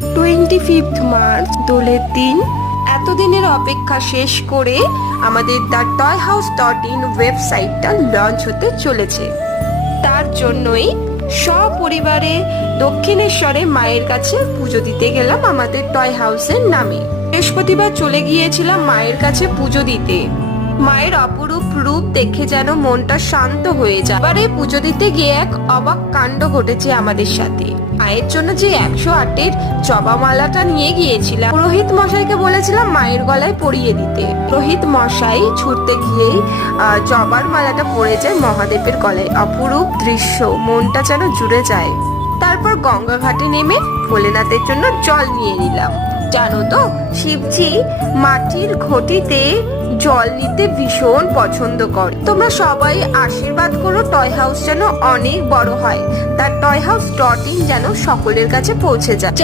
25 March দোলের দিন। এতদিনের অপেক্ষা শেষ করে আমাদের thetoyhouse.in ওয়েবসাইটটা লঞ্চ হতে চলেছে। তার জন্যই সপরিবারে দক্ষিণেশ্বরে মায়ের কাছে পুজো দিতে গেলাম আমাদের টয় হাউসের নামে। বৃহস্পতিবার চলে গিয়েছিলাম মায়ের কাছে পুজো দিতে। মায়ের অপরূপ রূপ দেখে যেন মনটা শান্ত হয়ে যায়। এবারে পুজো দিতে গিয়ে এক অবাক কাণ্ড ঘটেছে আমাদের সাথে। মায়ের জন্য যে 108-এর জবা মালাটা নিয়ে গিয়েছিলাম, পুরোহিত মশাইকে বলেছিলাম মায়ের গলায় পরিয়ে দিতে। পুরোহিত মশাই ছুটতে গিয়েই জবার মালাটা পড়ে যায় মহাদেবের গলায়। অপরূপ দৃশ্য, মনটা যেন জুড়ে যায়। তারপর গঙ্গা ঘাটে নেমে ভোলেনাথের জন্য জল নিয়ে নিলাম। জানো তো, শিবজি মাটির ঘটিতে জল নিতে ভীষণ পছন্দ করে। তোমরা সবাই আশীর্বাদ করো টয় হাউস যেন অনেক বড় হয়, তার toyhouse.in যেন সকলের কাছে পৌঁছে যায়।